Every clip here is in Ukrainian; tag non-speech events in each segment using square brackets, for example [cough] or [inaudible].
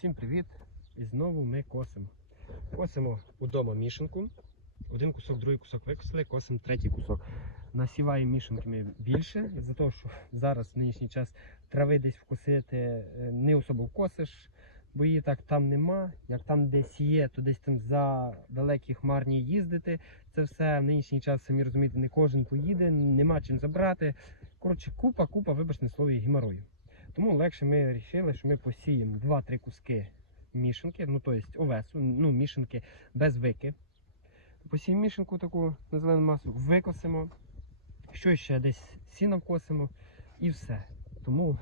Всім привіт! І знову ми косимо. Косимо удома мішанку. Один кусок, другий кусок викосили, косимо третій кусок. Насіваємо мішанки ми більше, із-за того, що зараз в нинішній час трави десь вкосити е, не особо вкосиш, бо її так там нема. Як там десь є, то десь там за далекі хмарні їздити. Це все в нинішній час, самі розумієте, не кожен поїде, нема чим забрати. Коротше, купа, купа, вибачте слово, геморою. Тому легше ми вирішили, що ми посіємо 2-3 куски мішанки, ну тобто овесу, ну мішанки без вики. Посіємо мішанку таку на зелену масу, викосимо, що ще десь сіно вкосимо і все. Тому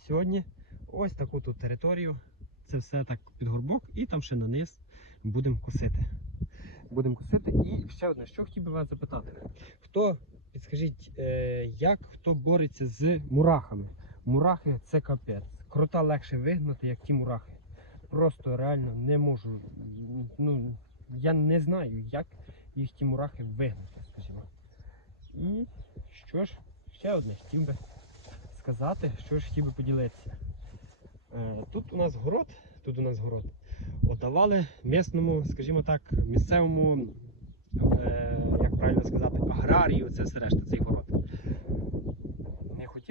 сьогодні ось таку тут територію. Це все так під горбок і там ще на низ будемо косити. Будемо косити. І ще одне, що хотів би вас запитати. Хто, підскажіть, е, як хто бореться з мурахами? Мурахи це капець. Крота легше вигнати, як ті мурахи. Просто реально не можу. Ну, я не знаю, як їх ті мурахи вигнати, скажімо. І що ж, ще одне хотів би сказати, що ж хотів би поділитися. Е, тут у нас город, тут у нас город. Отдавали місному, скажімо так, місцевому, е, як правильно сказати, аграрію, це все решта, цей город.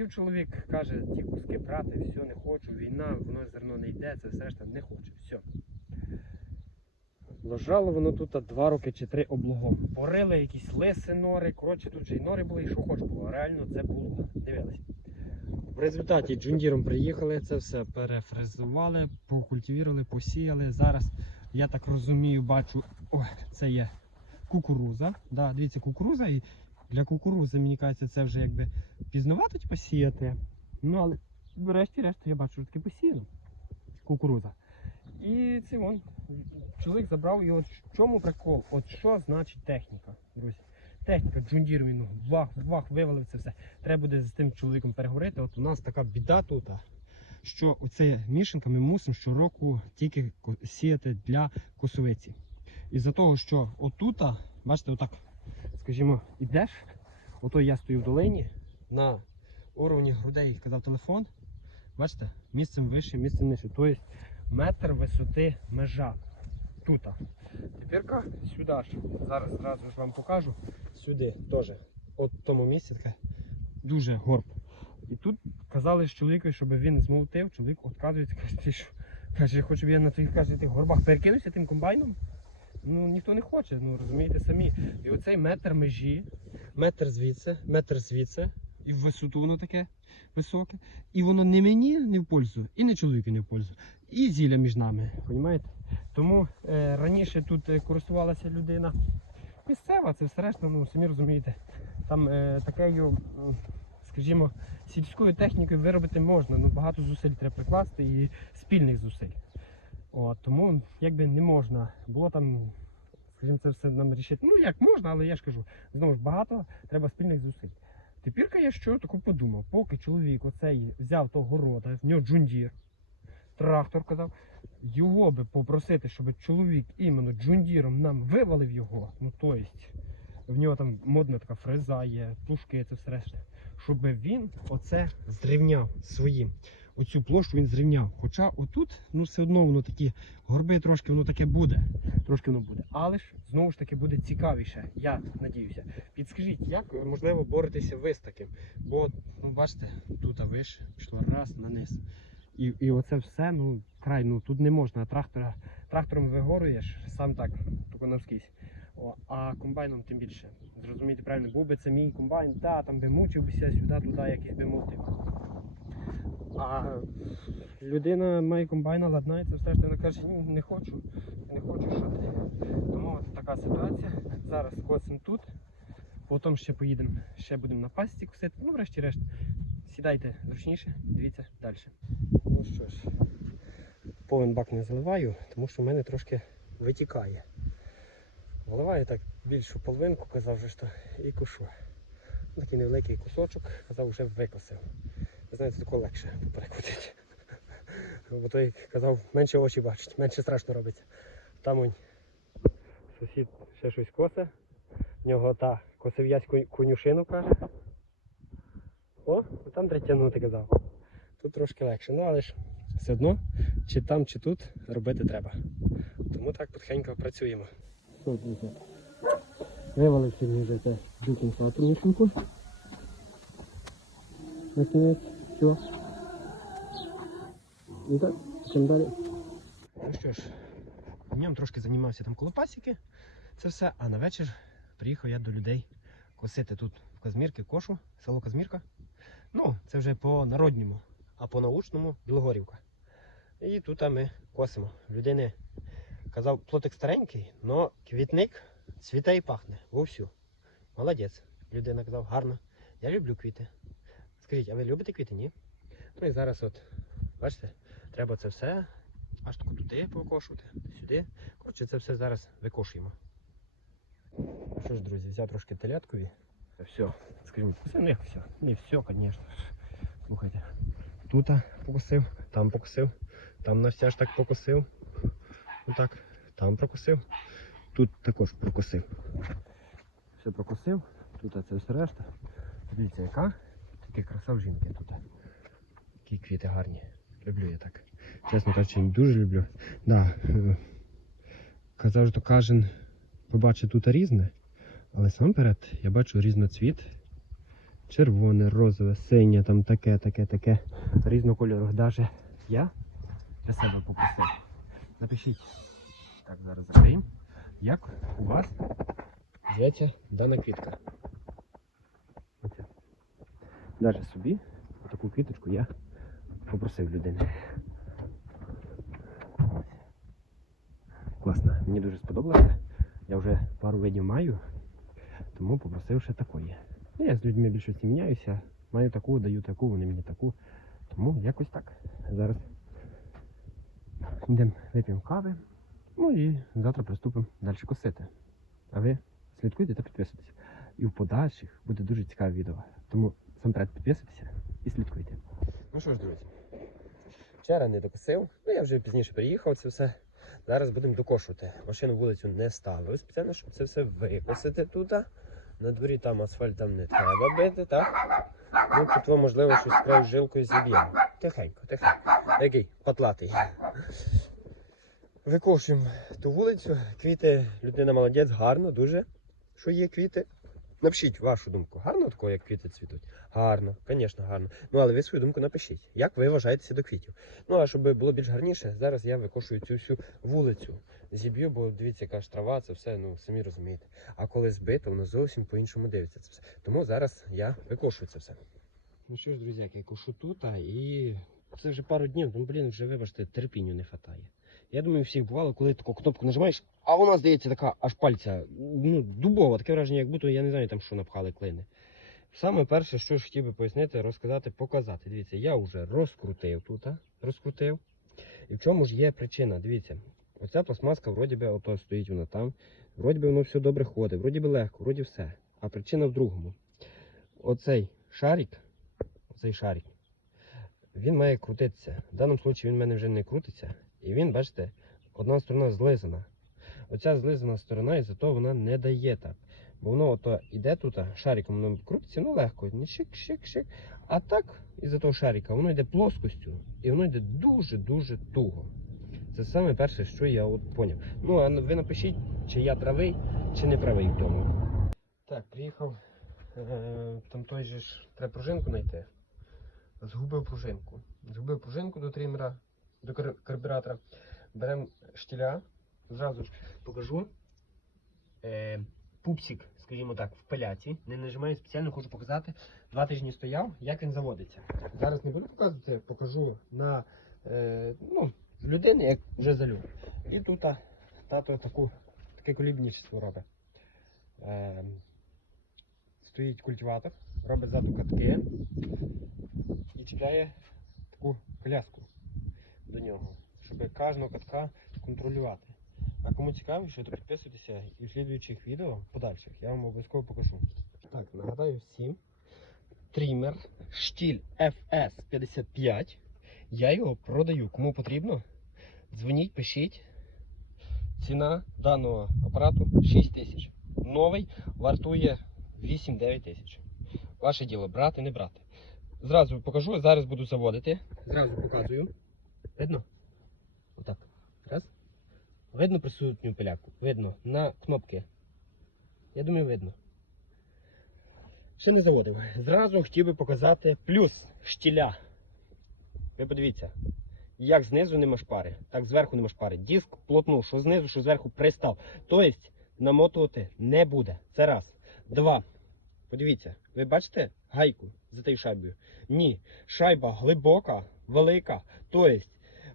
Хотів чоловік, каже, ті куски брати, все, не хочу, війна, воно зерно не йде, це все решта не хочу, все. Лежало воно тут два роки чи три облогом. Порили якісь лиси нори, коротше, тут же і нори були, і що хоч було. Реально це було. Дивились. В результаті джундіром приїхали, це все перефрезували, покультивірували, посіяли. Зараз, я так розумію, бачу, ой, це є кукуруза. Да, дивіться, кукуруза і для кукурузи, мені кажеться, це вже якби пізновато типу, сіяти. Ну, але врешті-решт я бачу, що таки посіяно. Кукуруза. І це вон, чоловік забрав його. В чому прикол? От що значить техніка, друзі? Техніка, джундір він вах, вах, вивалив це все. Треба буде з тим чоловіком переговорити. От у нас така біда тут, що оце мішанка ми мусимо щороку тільки сіяти для косовиці. Із-за того, що отута, бачите, отак, скажімо, ідеш, ото я стою в долині на уровні грудей, казав телефон. Бачите, місцем вище, місцем нижче. Тобто метр висоти межа. Тут. Тепер сюди ж. Зараз зразу ж вам покажу. Сюди теж. От в тому місці таке дуже горб. І тут казали ж чоловікові, щоб він змолотив, чоловік відказується, [laughs] каже, ти що? Каже, хочу я на твоїх каже, тих горбах перекинувся тим комбайном. Ну ніхто не хоче, ну розумієте самі. І оцей метр межі, метр звідси, метр звідси, і в висоту воно таке високе. І воно не мені не в пользу, і не чоловіку не в пользу. І зілля між нами. Понімаєте? Тому е, раніше тут е, користувалася людина місцева, це все решта, ну самі розумієте. Там е, такою, скажімо, сільською технікою виробити можна, але багато зусиль треба прикласти і спільних зусиль. От, тому якби не можна. Було там, скажімо, це все нам рішити. Ну як можна, але я ж кажу, знову ж багато треба спільних зусиль. Тепер я що таку подумав, поки чоловік оцей взяв того города, в нього джундір, трактор казав, його би попросити, щоб чоловік іменно джундіром нам вивалив його. Ну то есть, в нього там модна така фреза є, плужки, це все решта. Щоб він оце зрівняв своїм. Оцю площу він зрівняв. Хоча отут, ну все одно воно такі горби трошки воно таке буде. Трошки воно буде. Але ж знову ж таки буде цікавіше. Я надіюся. Підскажіть, як можливо боретеся ви з таким? Бо, ну бачите, тут вище пішло раз на низ. І, і оце все, ну, край, ну тут не можна. Трактора, трактором вигоруєш, сам так, тільки навскізь. О, а комбайном тим більше. Зрозумійте правильно, був би це мій комбайн, та там би мучився сюди, туди, якийсь би молотив. А людина має комбайна, ладнається, все ж вона каже, ні, не хочу, не хочу, що ти. Тому от така ситуація. Зараз косимо тут, потім ще поїдемо, ще будемо на пасіці косити. Ну, врешті-решт, сідайте зручніше, дивіться далі. Ну що ж, повен бак не заливаю, тому що в мене трошки витікає. Заливаю так більшу половинку, казав вже, що і кушу. Такий невеликий кусочок, казав, вже викосив. Знаєте, тако легше поперекутити. Бо той казав, менше очі бачить, менше страшно робиться. Там он сусід ще щось косе. В нього та косив'язь конюшину каже. О, там треба тягнути казав. Тут трошки легше. Ну але ж все одно, чи там, чи тут робити треба. Тому так потихеньку працюємо. Вивалився мені вже це дукінг на. Все. І так, чим далі. Ну що ж, днем трошки займався там коло пасіки. Це все, а на вечір приїхав я до людей косити тут в Казмірки кошу, село Казмірка. Ну, це вже по народньому, а по научному Білогорівка. І тут ми косимо. Людини казав, плотик старенький, але квітник цвіте і пахне вовсю. Молодець. Людина казав, гарно. Я люблю квіти. Скажіть, а ви любите квіти? Ні? Ну і зараз от, бачите, треба це все аж тако туди покошувати, сюди. Коротше, це все зараз викошуємо. Ну що ж, друзі, взяв трошки теляткові. Все, скажімо, все, ну все. Не все, звісно. Слухайте. Тут покосив, там покосив, там на ж так покосив. Отак, там прокосив. Тут також прокосив. Все прокосив, тут це все решта. Дивіться, яка тільки краса в жінки тут. Які квіти гарні. Люблю я так. Чесно кажучи, дуже люблю. Да, казав, що кожен побачить тут різне, але сам перед я бачу різноцвіт. Червоне, розове, синє, там таке, таке, таке. Різного кольору. Даже я для себе попросив. Напишіть. Так, зараз закриємо. Як у вас зветься дана квітка? Даже собі таку квіточку я попросив людини. Класно, мені дуже сподобалося. Я вже пару видів маю, тому попросив ще такої. Ну, Я з людьми більшості міняюся. Маю таку, даю таку, вони мені таку. Тому якось так. Зараз йдемо вип'ємо кави. Ну і завтра приступимо далі косити. А ви слідкуйте та підписуйтесь. І в подальших буде дуже цікаве відео. Тому сам підписуйтеся і слідкуйте. Ну що ж, друзі, вчора не докосив, ну я вже пізніше приїхав це все. Зараз будемо докошувати. Машину вулицю не ставив спеціально, щоб це все викосити тут. На дворі там асфальт там не треба бити, так? Ну тут можливо щось краю жилкою зіб'ємо. Тихенько, тихенько. Який патлатий. Викошуємо ту вулицю. Квіти, людина молодець, гарно, дуже. Що є квіти? Напишіть вашу думку. Гарно такого, як квіти цвітуть? Гарно, звісно, гарно. Ну, але ви свою думку напишіть. Як ви вважаєтеся до квітів? Ну, а щоб було більш гарніше, зараз я викошую цю всю вулицю. Зіб'ю, бо дивіться, яка ж трава, це все, ну, самі розумієте. А коли збито, воно зовсім по-іншому дивиться це все. Тому зараз я викошую це все. Ну що ж, друзі, я кошу тут, а і це вже пару днів, ну, блін, вже вибачте, терпінню не вистачає. Я думаю, всіх бувало, коли таку кнопку нажимаєш, а вона здається така аж пальця, ну, дубова, таке враження, як будто я не знаю там, що напхали клини. Саме перше, що ж хотів би пояснити, розказати, показати. Дивіться, я вже розкрутив тут, а, розкрутив. І в чому ж є причина? Дивіться, оця пластмаска, вроді би, ото стоїть вона там. Вроді би воно все добре ходить, вроді би легко, вроді все. А причина в другому. Оцей шарик, оцей шарик, він має крутитися. В даному випадку він в мене вже не крутиться. І він, бачите, одна сторона злизана. Оця злизана сторона, і зато вона не дає так. Бо воно ото іде тут, шариком воно крутиться, ну легко, шик-шик-шик. А так, із-за того шарика, воно йде плоскостю і воно йде дуже-дуже туго. Це саме перше, що я от поняв. Ну, а ви напишіть, чи я правий, чи не правий в тому. Так, приїхав. Е, там той же ж треба пружинку знайти. Згубив пружинку. Згубив пружинку до тримера, до кар- карбюратора. Беремо штіля, зразу ж покажу. Е, пупсик, скажімо так, в паляці. Не нажимаю спеціально, хочу показати. Два тижні стояв, як він заводиться. Зараз не буду показувати, покажу на е, ну, людини, як вже залю. І тут тато таку, таке колібничество робить. Е, стоїть культиватор, робить ззаду катки і чіпляє таку коляску до нього, щоб кожного катка контролювати. А кому цікавіше, то підписуйтеся і в слідуючих відео подальших я вам обов'язково покажу. Так, нагадаю всім. Трімер штіль FS55. Я його продаю. Кому потрібно, дзвоніть, пишіть. Ціна даного апарату 6 тисяч. Новий вартує 8-9 тисяч. Ваше діло брати, не брати. Зразу покажу, зараз буду заводити. Зразу показую. Видно? Отак. Раз. Видно присутню пиляку? Видно. На кнопки. Я думаю, видно. Ще не заводив. Зразу хотів би показати плюс штіля. Ви подивіться, як знизу нема шпари, так зверху нема шпари. Диск плотну, що знизу, що зверху пристав. Тобто намотувати не буде. Це раз. Два. Подивіться, ви бачите гайку за тією шайбою? Ні. Шайба глибока, велика. Тобто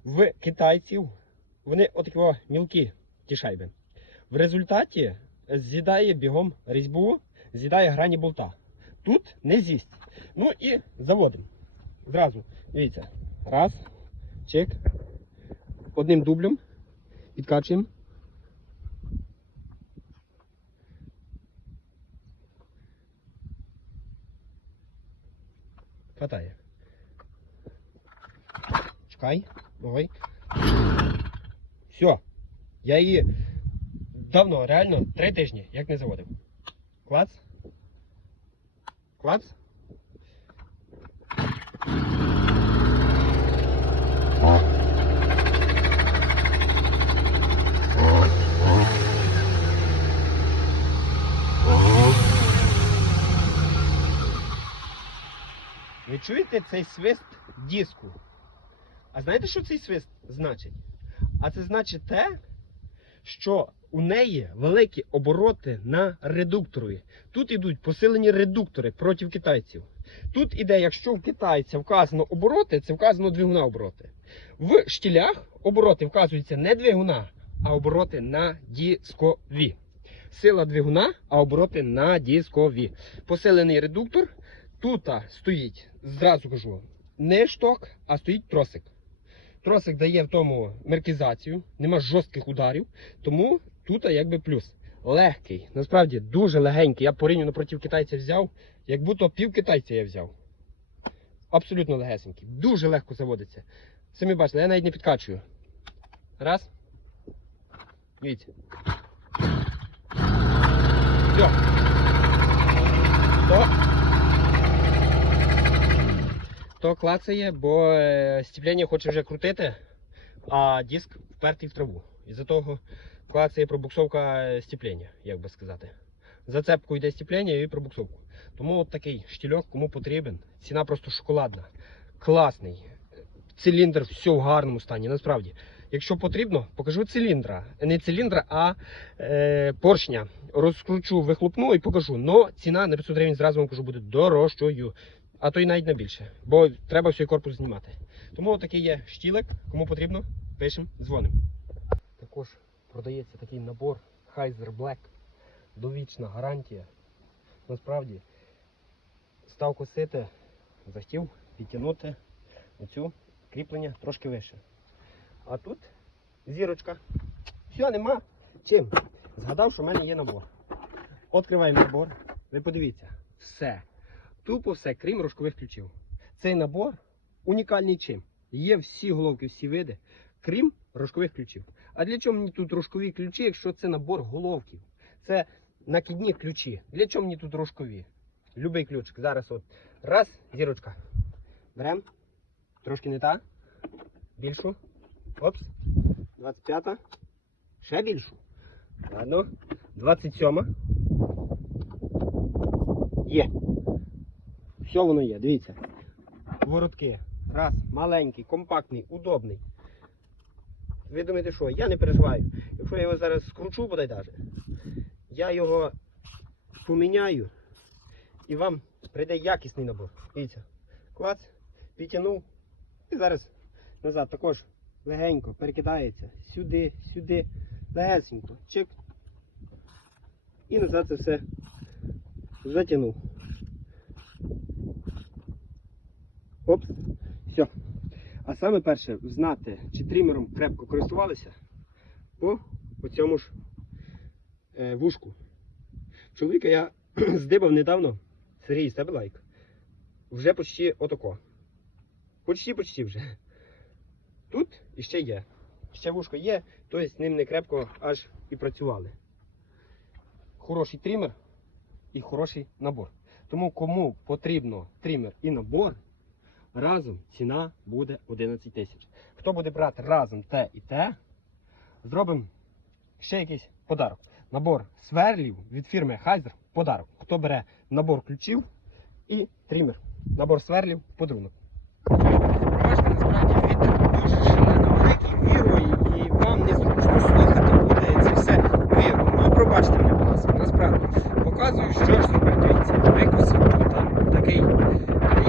в китайців вони отакі мілкі, ті шайби. В результаті з'їдає бігом різьбу, з'їдає грані болта. Тут не з'їсть. Ну і заводимо. Зразу. Дивіться. Раз. Чик. Одним дублем. Підкачуємо. Хватає. Чекай. Давай. Все. Я її давно, реально, три тижні, як не заводив. Клац. Клац. Ви чуєте цей свист диску? А знаєте, що цей свист значить? А це значить те, що у неї великі обороти на редукторі. Тут ідуть посилені редуктори проти китайців. Тут іде, якщо в китайця вказано обороти, це вказано двигуна обороти. В штілях обороти вказуються не двигуна, а обороти на дискові. Сила двигуна, а обороти на дискові. Посилений редуктор. Тут стоїть, зразу кажу, не шток, а стоїть тросик. Тросик дає в тому меркізацію, нема жорстких ударів, тому тут якби плюс. Легкий, насправді дуже легенький. Я порівняно напроти китайця взяв, як будто пів китайця я взяв. Абсолютно легесенький. Дуже легко заводиться. Самі бачите, я навіть не підкачую. Раз. Дивіться. Все. То. То клацає, бо е, стіплення хоче вже крутити, а диск впертий в траву. Із-за того клацає пробуксовка е, стіплення, як би сказати. Зацепку йде стіплення і пробуксовку. Тому от такий штільок кому потрібен. Ціна просто шоколадна. Класний. Циліндр все в гарному стані. Насправді, якщо потрібно, покажу циліндра. Не циліндра, а е, поршня. Розкручу вихлопну і покажу. Но ціна на 500 гривень зразу вам кажу буде дорожчою. А то й навіть на більше, бо треба всій корпус знімати. Тому такий є штілик, кому потрібно, пишемо, дзвонимо. Також продається такий набор Heiser Black. Довічна гарантія. Насправді став косити, захотів підтягнути оцю кріплення трошки вище. А тут зірочка. Все, нема. Чим? Згадав, що в мене є набор. Відкриваємо набор. Ви подивіться, все. Тупо все, крім рожкових ключів. Цей набор унікальний чим? Є всі головки, всі види, крім рожкових ключів. А для чого мені тут рожкові ключі, якщо це набор головків? Це накидні ключі. Для чого мені тут рожкові? Любий ключик. Зараз от. Раз, зірочка. Берем. Трошки не та. Більшу. Опс. 25-та. Ще більшу. Ладно. 27. Є. Все воно є, дивіться. Воротки. Раз, маленький, компактний, удобний. Ви думаєте, що? Я не переживаю. Якщо я його зараз скручу, бодай даже, я його поміняю і вам прийде якісний набор. Дивіться. Клац, підтягнув. І зараз назад також легенько перекидається. Сюди, сюди, легесенько. Чик. І назад це все затягнув. Опс, все. А саме перше знати, чи тримером крепко користувалися по цьому ж е, вушку. Чоловіка я [clears throat] здибав недавно. Сергій, з тебе лайк. Вже почти отако. Почти, почти вже. Тут іще є. Ще вушко є, тобто ним не крепко аж і працювали. Хороший тример і хороший набор. Тому кому потрібно тример і набор, разом ціна буде 11 тисяч. хто буде брати разом те і те, зробимо ще якийсь подарок. Набор сверлів від фірми Хайзер подарок. Хто бере набор ключів і трімер. Набор сверлів подарунок. Пробачте, насправді вітер дуже шалено великий вірою, і вам незручно слухати буде це все віру. Ну пробачте мене, будь ласка, насправді. Показую, що ж зробив. Дивіться, викосив тут а, такий.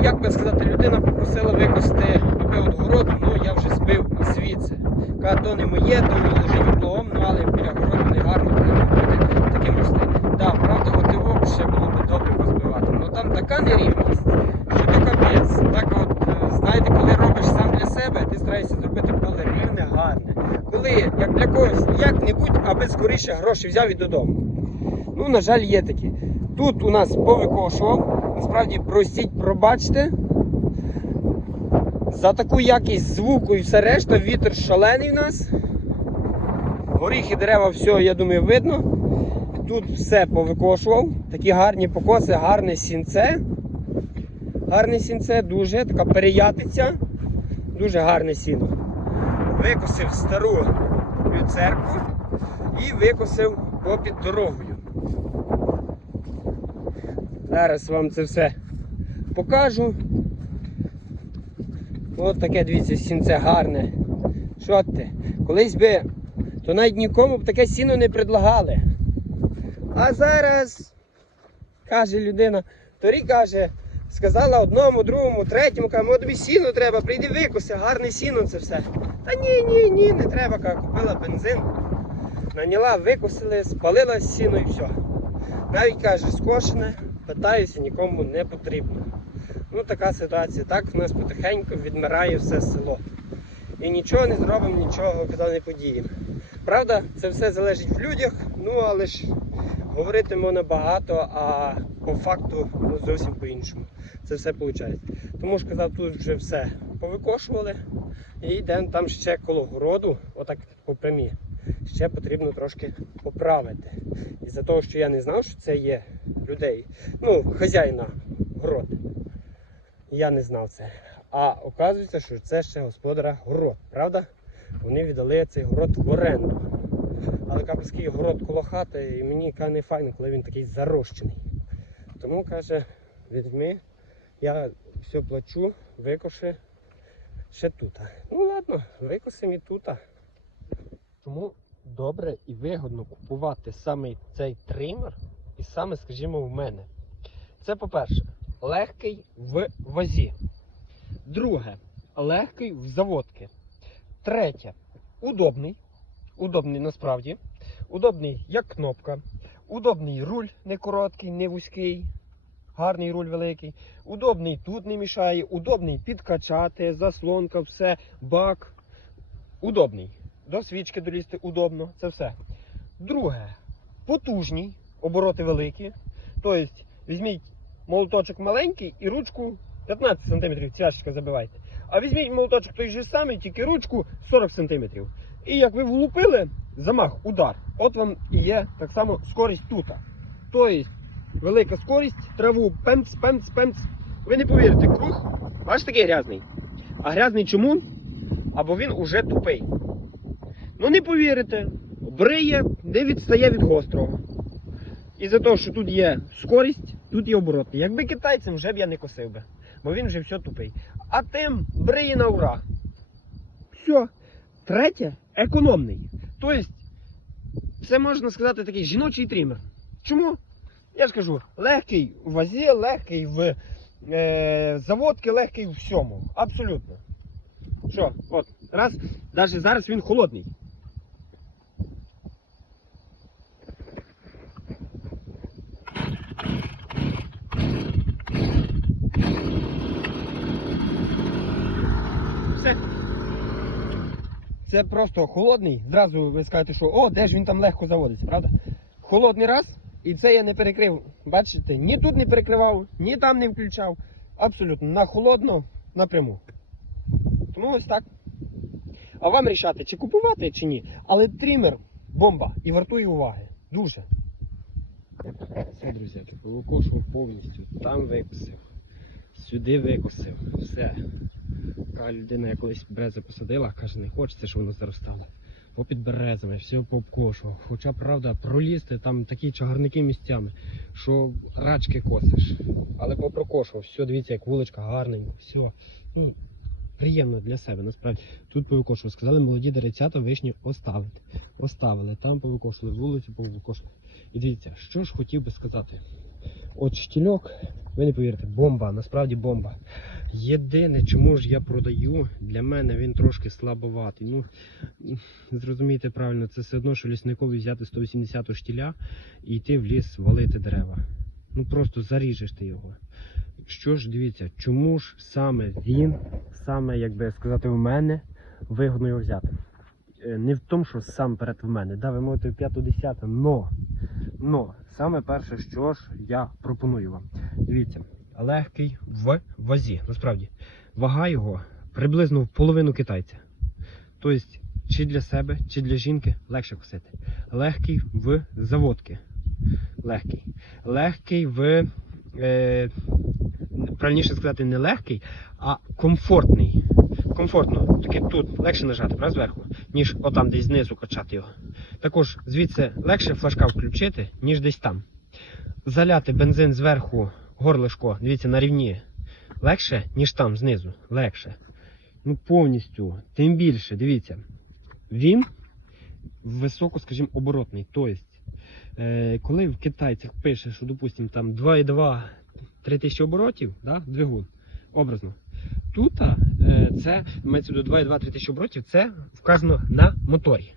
Як би сказати, людина попросила викосити аби от городу, ну я вже збив звідси. Каже, то не моє, то воно лежить облогом, ну але біля городу не гарно повинно бути таким рости. Так, правда, от його ще було б добре позбивати. Ну там така нерівність, що то капець. Так от, е, знаєте, коли робиш сам для себе, ти стараєшся зробити поле рівне, гарне. Коли як для когось як-небудь, аби скоріше гроші взяв і додому. Ну, на жаль, є такі. Тут у нас повикошував. Насправді, простіть, пробачте. За таку якість звуку і все решта, вітер шалений в нас. Горіхи, дерева, все, я думаю, видно. Тут все повикошував. Такі гарні покоси, гарне сінце. Гарне сінце, дуже така переятиця. Дуже гарне сіно. Викосив стару люцерку і викосив попід дорогою. Зараз вам це все покажу. От таке, дивіться, сінце гарне. Що ти? Колись би, то навіть нікому б таке сіно не предлагали. А зараз, каже людина, торік каже, сказала одному, другому, третьому, каже, «Мо тобі сіно треба, прийди викоси, гарне сіно це все. Та ні, ні, ні, не треба, каже, купила бензин, наняла, викосили, спалила сіно і все. Навіть каже, скошене, питаюся, нікому не потрібно. Ну така ситуація. Так в нас потихеньку відмирає все село. І нічого не зробимо, нічого коли не подіємо. Правда, це все залежить в людях, ну але ж говорити можна багато, а по факту ну, зовсім по-іншому. Це все виходить. Тому ж казав, тут вже все повикошували. І йдемо там ще коло городу, отак по прямі. Ще потрібно трошки поправити. Із-за того, що я не знав, що це є людей, ну, хазяїна город. Я не знав це. А оказується, що це ще господара город, правда? Вони віддали цей город в оренду. Але капельський город коло хати, і мені каже, не файно, коли він такий зарощений. Тому каже, візьми, я все плачу, викоши ще тут. Ну ладно, викосимо і тут. Чому добре і вигодно купувати саме цей тример, і саме, скажімо, в мене. Це по-перше, легкий в вазі. Друге, легкий в заводки. Третє, удобний. Удобний насправді. Удобний як кнопка. Удобний руль не короткий, не вузький. Гарний руль великий. Удобний тут не мішає. Удобний підкачати, заслонка, все, бак. Удобний. До свічки долізти удобно. Це все. Друге, потужний, обороти великі. Тобто, візьміть молоточок маленький і ручку 15 см цяжко забивайте. А візьміть молоточок той же самий, тільки ручку 40 см. І як ви влупили, замах, удар. От вам і є так само скорість тут. Тобто, велика скорість, траву пемц, пемц, пемц. Ви не повірите, круг, бачите, такий грязний. А грязний чому? Або він уже тупий. Ну не повірите, бриє, не відстає від гострого. І за те, що тут є скорість, тут є обороти. Якби китайцем вже б я не косив би, бо він вже все тупий. А тим бриє на ура. Все. Третє економний. Тобто, це можна сказати такий жіночий трімер. Чому? Я ж кажу, легкий в вазі, легкий в е, заводки, легкий в всьому. Абсолютно. Що, от, раз, навіть зараз він холодний. Все. Це просто холодний. Зразу ви скажете, що о, де ж він там легко заводиться, правда? Холодний раз, і це я не перекрив. Бачите, ні тут не перекривав, ні там не включав. Абсолютно на холодно напряму. Тому ось так. А вам рішати, чи купувати, чи ні. Але трімер бомба і вартує уваги. Дуже. Все, друзяки, повикошував повністю. Там викосив. Сюди викосив. Все. Така людина, я колись берези посадила, каже, не хочеться, щоб воно заростало. Попід березами, все пообкошував. Хоча, правда, пролізти там такі чагарники місцями, що рачки косиш. Але попрокошував, все, дивіться, як вуличка гарненько, все. Ну, приємно для себе, насправді. Тут повикошував. Сказали, молоді деревцята вишні оставити. Оставили, там повикошували, вулицю повикошували. І дивіться, що ж хотів би сказати. От штільок, ви не повірите, бомба, насправді бомба. Єдине, чому ж я продаю, для мене він трошки слабоватий. Ну, зрозумійте правильно, це все одно, що лісникові взяти 180 штіля і йти в ліс валити дерева. Ну просто заріжеш ти його. Що ж, дивіться, чому ж саме він, саме, як би сказати, в мене вигодно його взяти. Е, Не в тому, що сам перед в мене. Да, ви можете в 5-10, но, но саме перше, що ж я пропоную вам. Дивіться, легкий в вазі. Насправді, вага його приблизно в половину китайця. Тобто, чи для себе, чи для жінки легше косити. Легкий в заводки. Легкий. Легкий в. Е, правильніше сказати, не легкий, а комфортний. Комфортно, таки тут легше нажати, правда, зверху, ніж отам десь знизу качати його. Також звідси легше флажка включити, ніж десь там. Заляти бензин зверху, горлишко, дивіться, на рівні. Легше, ніж там знизу. Легше. Ну, повністю. Тим більше, дивіться, він високо, скажімо, оборотний. Тобто, е, коли в китайцях пише, що, допустимо, там 2,2 3 тисячі оборотів, да, двигун, образно. Тут е, це мається до 2,2 3 тисячі оборотів, це вказано на моторі.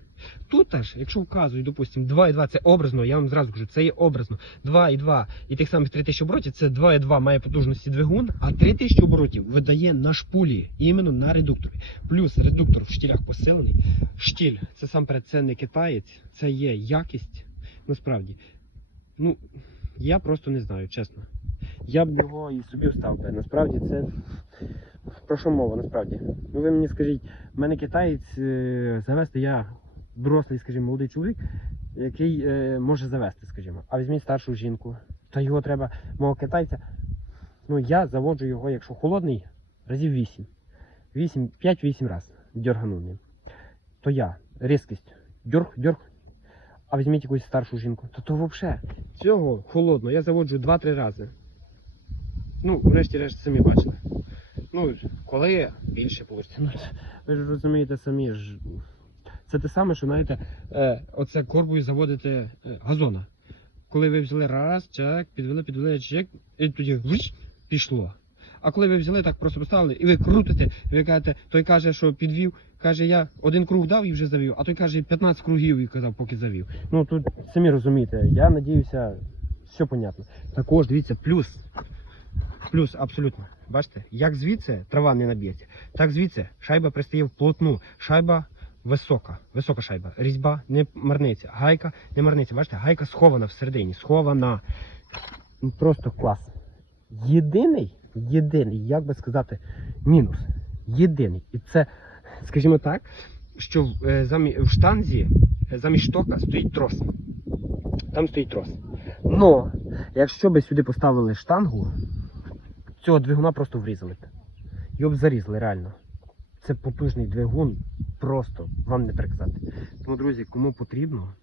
Тут аж, якщо вказують, допустимо, 2,2 це образно, я вам зразу кажу, це є образно. 2,2 і тих самих 3 тисячі оборотів, це 2,2 має потужності двигун, а 3 тисячі оборотів видає на шпулі, іменно на редукторі. Плюс редуктор в штілях посилений. Штіль, це сам перед це не китаєць, це є якість. Насправді. Ну, я просто не знаю, чесно. Я б його і собі встав би. Насправді це. Про що мова, насправді? Ну ви мені скажіть, в мене китаєць е, завести я дорослий, скажімо, молодий чоловік, який е, може завести, скажімо. А візьміть старшу жінку, то його треба, мого китайця. Ну я заводжу його, якщо холодний, разів 8. 8 5-8 разів дергану ним. То я різкість дьорг, дьорг. А візьміть якусь старшу жінку, то то взагалі цього холодно я заводжу 2-3 рази. Ну, врешті-решт самі бачили. Ну, коли більше вийде. Ну, ви ж розумієте самі ж. Це те саме, що знаєте, е, оце корбою заводити е, газона. Коли ви взяли раз, чек, підвели, підвели чек, і тоді виш, пішло. А коли ви взяли, так просто поставили, і ви крутите, ви кажете, той каже, що підвів, каже, я один круг дав і вже завів, а той каже 15 кругів і казав, поки завів. Ну тут самі розумієте, я надіюся, все понятно. Також дивіться, плюс. Плюс абсолютно. Бачите, як звідси трава не наб'ється, так звідси шайба пристає вплотну. Шайба висока, висока шайба. Різьба не марниться, гайка не марниться. Бачите, гайка схована всередині, схована. Просто клас. Єдиний, єдиний, як би сказати, мінус. Єдиний. І це, скажімо так, що в, е, в штанзі е, замість штока стоїть трос. Там стоїть трос. Но, якщо би сюди поставили штангу, цього двигуна просто врізали. Його б зарізали реально. Це потужний двигун, просто вам не переказати. Тому, друзі, кому потрібно,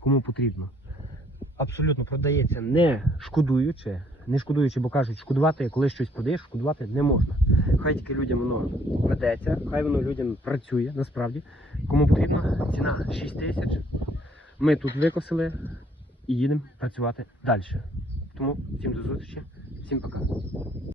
кому потрібно, абсолютно продається не шкодуючи, не шкодуючи, бо кажуть, шкодувати, коли щось продаєш, шкодувати не можна. Хай тільки людям воно ведеться, хай воно людям працює насправді. Кому потрібно, ціна 6 тисяч. Ми тут викосили і їдемо працювати далі. Тому всім до зустрічі, всім пока.